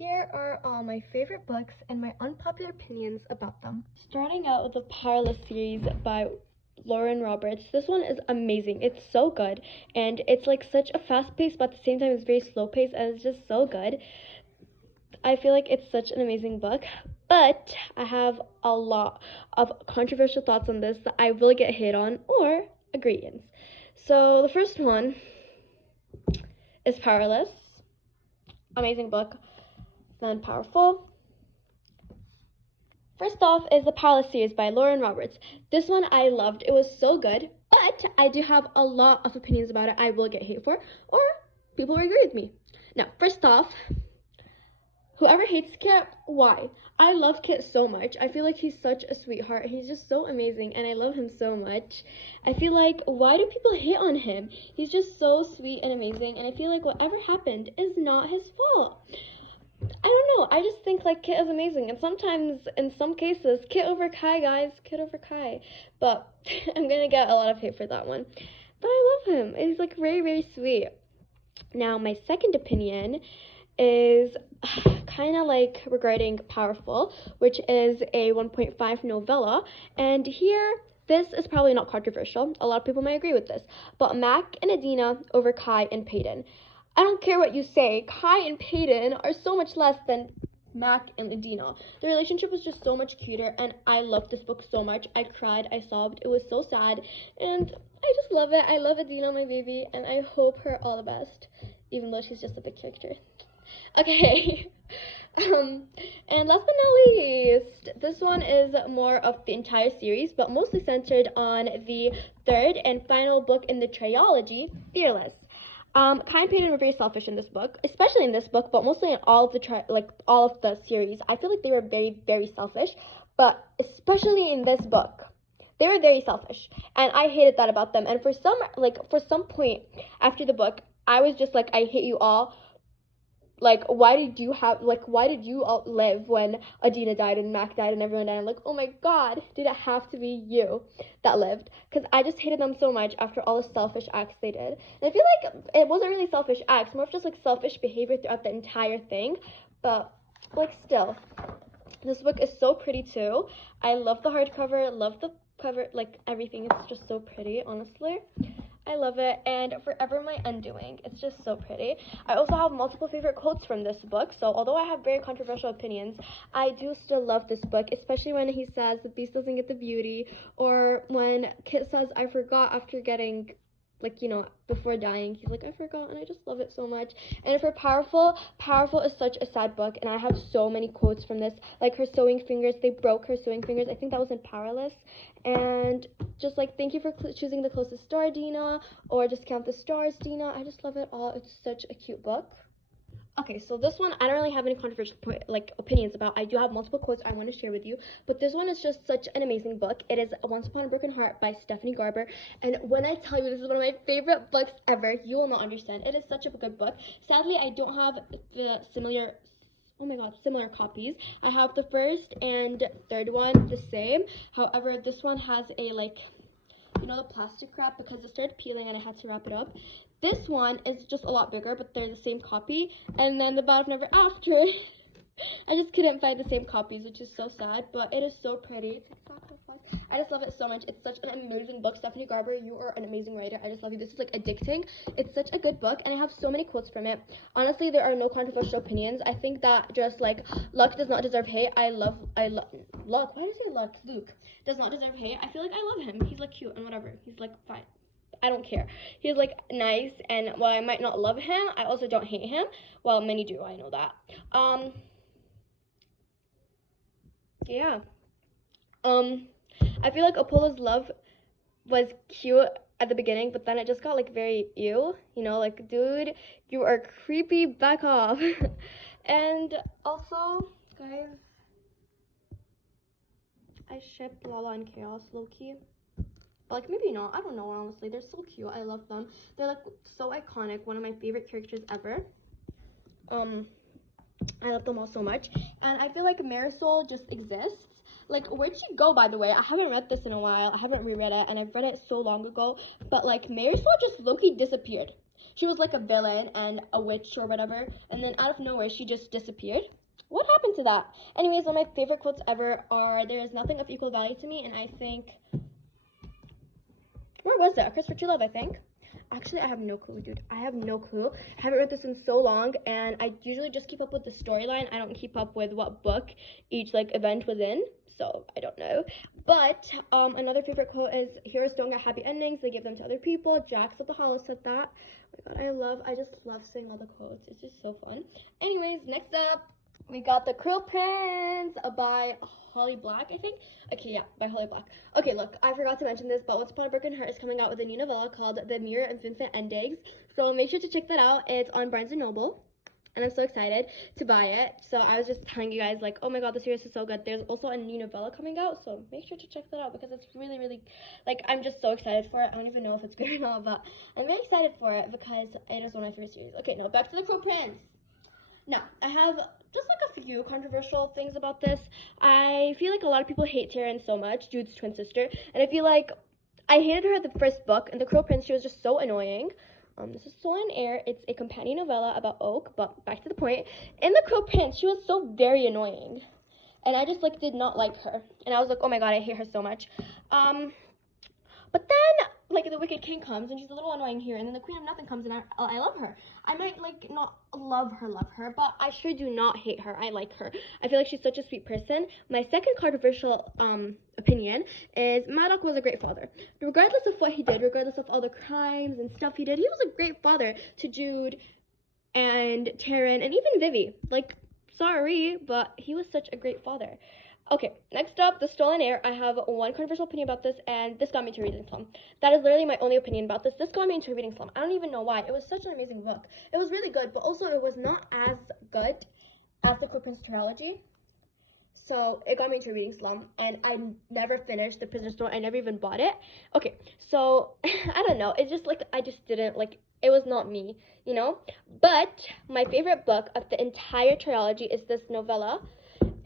Here are all my favorite books and my unpopular opinions about them. Starting out with the Powerless series by Lauren Roberts. This one is amazing. It's so good, and it's like such a fast pace, but at the same time it's very slow paced, and it's just so good. I feel like it's such an amazing book, but I have a lot of controversial thoughts on this that I will get hit on or agreements. So the first one is Powerless. Amazing book. Then Powerful. First off is the Powerless series by Lauren Roberts. This one I loved. It was so good, but I do have a lot of opinions about it I will get hate for, or people will agree with me. Now, first off, whoever hates Kit, why? I love Kit so much. I feel like he's such a sweetheart. He's just so amazing, and I love him so much. I feel like, why do people hate on him? He's just so sweet and amazing, and I feel like whatever happened is not his fault. I don't know. I just think like Kit is amazing, and sometimes, in some cases, Kit over Kai, guys. Kit over Kai. But I'm gonna get a lot of hate for that one. But I love him. He's like very, very sweet. Now, my second opinion is kind of like regarding Powerful, which is a 1.5 novella, and here this is probably not controversial. A lot of people might agree with this, but Mac and Adina over Kai and Peyton. I don't care what you say, Kai and Peyton are so much less than Mac and Adina. The relationship was just so much cuter, and I loved this book so much. I cried, I sobbed, it was so sad, and I just love it. I love Adina, my baby, and I hope her all the best, even though she's just a big character. Okay, and last but not least, this one is more of the entire series, but mostly centered on the third and final book in the trilogy, Fearless. Kai and Peyton were very selfish in this book, especially in this book, but mostly in all of the series. I feel like they were very, very selfish, but especially in this book, they were very selfish, and I hated that about them. And for some point after the book, I was just like, I hate you all. Like, why did you all live when Adina died and Mac died and everyone died? I'm like, oh my god, did it have to be you that lived? Because I just hated them so much after all the selfish acts they did. And I feel like it wasn't really selfish acts, more of just like selfish behavior throughout the entire thing. But like, still, this book is so pretty too. I love the hardcover, love the cover, like everything. It's just so pretty, honestly. I love it, and Forever My Undoing. It's just so pretty. I also have multiple favorite quotes from this book, so although I have very controversial opinions, I do still love this book, especially when he says the beast doesn't get the beauty, or when Kit says, I forgot after getting, like, you know, before dying, he's like, I forgot, and I just love it so much. And for Powerful, Powerful is such a sad book, and I have so many quotes from this, like her sewing fingers, they broke her sewing fingers, I think that was in Powerless, and just like, thank you for choosing the closest star, Dina, or just count the stars, Dina. I just love it all. It's such a cute book. Okay, so this one I don't really have any controversial opinions about. I do have multiple quotes I want to share with you, but this one is just such an amazing book. It is Once Upon a Broken Heart by Stephanie Garber, and when I tell you this is one of my favorite books ever, you will not understand. It is such a good book. Sadly, I don't have the similar copies. I have the first and third one the same. However, this one has a, like, you know, the plastic wrap, because it started peeling and I had to wrap it up. This one is just a lot bigger, but they're the same copy. And then the Bottom Never After, I just couldn't find the same copies, which is so sad, but it is so pretty. I just love it so much. It's such an amazing book. Stephanie Garber, you are an amazing writer. I just love you. This is like addicting. It's such a good book, and I have so many quotes from it. Honestly, there are no controversial opinions. I think that just like Luck does not deserve hate. Luck. Why did I say Luck? Luke does not deserve hate. I feel like I love him. He's like cute and whatever. He's like fine. I don't care. He's like nice, and while I might not love him, I also don't hate him. Well, many do. I know that. Yeah. I feel like Apollo's love was cute at the beginning, but then it just got like very ew, you know, like, dude, you are creepy, back off. And also, guys, I ship Lala and Chaos low-key, but like maybe not, I don't know, honestly. They're so cute. I love them. They're like so iconic, one of my favorite characters ever. I love them all so much, and I feel like Marisol just exists. Like, where'd she go, by the way? I haven't read this in a while. I haven't reread it, and I've read it so long ago. But like, Marisol just low-key disappeared. She was like a villain and a witch or whatever, and then out of nowhere she just disappeared. What happened to that? Anyways, one of my favorite quotes ever are, "There is nothing of equal value to me," and I think, where was it? A Curse for True Love, I think. Actually, I have no clue, dude. I have no clue. I haven't read this in so long, and I usually just keep up with the storyline. I don't keep up with what book each like event was in, so I don't know. But another favorite quote is, "Heroes don't get happy endings; they give them to other people." Jax of the Hollow said that. Oh my god, I just love saying all the quotes. It's just so fun. Anyways, next up, we got The Cruel Prince by Holly Black, I think. Okay, yeah, by Holly Black. Okay, look, I forgot to mention this, but Once Upon a Broken Heart is coming out with a new novella called The Mirror of Vincent Endings. So make sure to check that out. It's on Barnes & Noble, and I'm so excited to buy it. So I was just telling you guys, like, oh my god, the series is so good. There's also a new novella coming out, so make sure to check that out because it's really, really, like, I'm just so excited for it. I don't even know if it's good or not, but I'm really excited for it because it is one of my favorite series. Okay, now back to The Cruel Prince. Now, I have just like a few controversial things about this. I feel like a lot of people hate Taryn so much, Jude's twin sister, and I feel like I hated her at the first book. In The Cruel Prince, she was just so annoying. This is Stolen Air. It's a companion novella about Oak, but back to the point. In The Cruel Prince, she was so very annoying, and I just like did not like her. And I was like, oh my god, I hate her so much. But then, like, the Wicked King comes, and she's a little annoying here, and then the Queen of Nothing comes, and I love her. I might, like, not love her, but I sure do not hate her. I like her. I feel like she's such a sweet person. My second controversial opinion is Madoc was a great father. Regardless of what he did, regardless of all the crimes and stuff he did, he was a great father to Jude and Taryn and even Vivi. Like, sorry, but he was such a great father. Okay, next up, The Stolen Heir. I have one controversial opinion about this, and this got me to reading slum. That is literally my only opinion about this. This got me into a reading slum. I don't even know why. It was such an amazing book. It was really good, but also it was not as good as the Cruel Prince trilogy. So it got me into a reading slum, and I never finished The Prisoner's Stone. I never even bought it. Okay, so I don't know. It's just like I just didn't like. It was not me, you know. But my favorite book of the entire trilogy is this novella.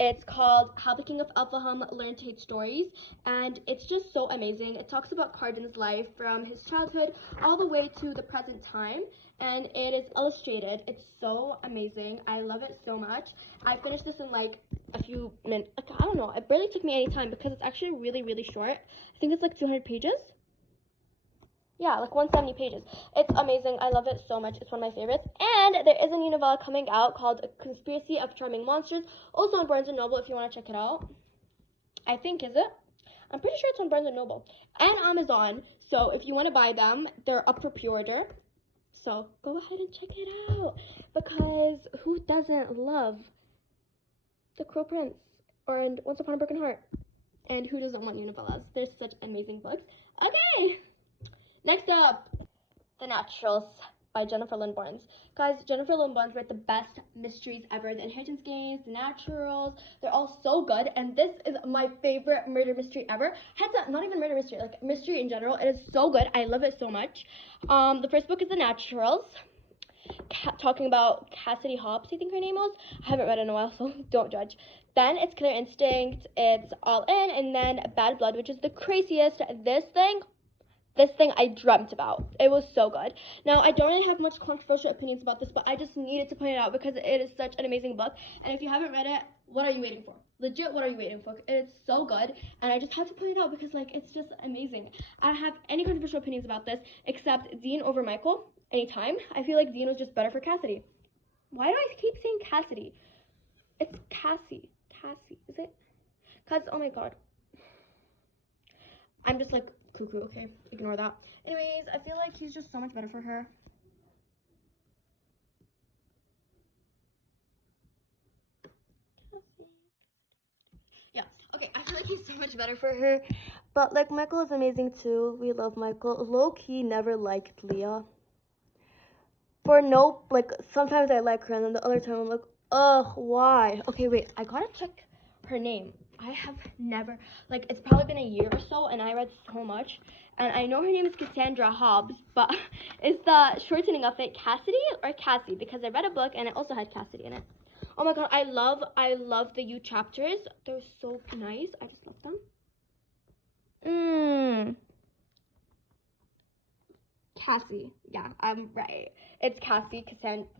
It's called How the King of Elfhelm Learned to Hate Stories, and it's just so amazing. It talks about Cardan's life from his childhood all the way to the present time, and it is illustrated. It's so amazing. I love it so much. I finished this in like a few minutes. Like, I don't know. It barely took me any time because it's actually really, really short. I think it's like 200 pages. Yeah, like 170 pages. It's amazing. I love it so much. It's one of my favorites. And there is a new novella coming out called A Conspiracy of Charming Monsters, also on Barnes & Noble if you want to check it out. I think, is it? I'm pretty sure it's on Barnes & Noble and Amazon. So if you want to buy them, they're up for pre-order. So go ahead and check it out because who doesn't love The Cruel Prince or Once Upon a Broken Heart? And who doesn't want new novellas? They're such amazing books. Okay. Next up, The Naturals by Jennifer Lynn Barnes. Guys, Jennifer Lynn Barnes wrote the best mysteries ever. The Inheritance Games, The Naturals, they're all so good. And this is my favorite murder mystery ever. Not even murder mystery, like mystery in general. It is so good. I love it so much. The first book is The Naturals, talking about Cassidy Hobbs, I think her name was. I haven't read it in a while, so don't judge. Then it's Killer Instinct, it's All In, and then Bad Blood, which is the craziest. This thing I dreamt about. It was so good. Now, I don't really have much controversial opinions about this, but I just needed to point it out because it is such an amazing book. And if you haven't read it, what are you waiting for? Legit, what are you waiting for? It's so good, and I just had to point it out because, like, it's just amazing. I don't have any controversial opinions about this except Dean over Michael anytime. I feel like Dean was just better for Cassidy. Why do I keep saying Cassidy? It's Cassie. Cassie, is it? Because, oh my god. I'm just like cuckoo, okay? Ignore that. Anyways, I feel like he's just so much better for her. Yeah, okay, I feel like he's so much better for her. But, like, Michael is amazing too. We love Michael. Low-key never liked Leah. For no, like, sometimes I like her, and then the other time I'm like, ugh, why? Okay, wait, I gotta check her name. I have never, like, it's probably been a year or so, and I read so much, and I know her name is Cassandra Hobbs, but is the shortening of it Cassidy or Cassie? Because I read a book, and it also had Cassidy in it. Oh my god, I love the U chapters. They're so nice. I just love them. Cassie. Yeah, I'm right. It's Cassie.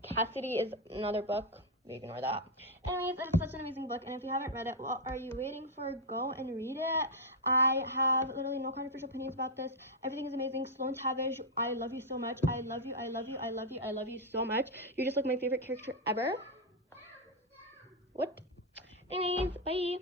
Cassidy is another book. Ignore that. Anyways, it's such an amazing book, and if you haven't read it, what are you waiting for? Go and read it. I have literally no controversial opinions about this. Everything is amazing. Sloane Tavish, I love you so much. I love you. I love you. I love you. I love you so much. You're just like my favorite character ever. What? Anyways, bye.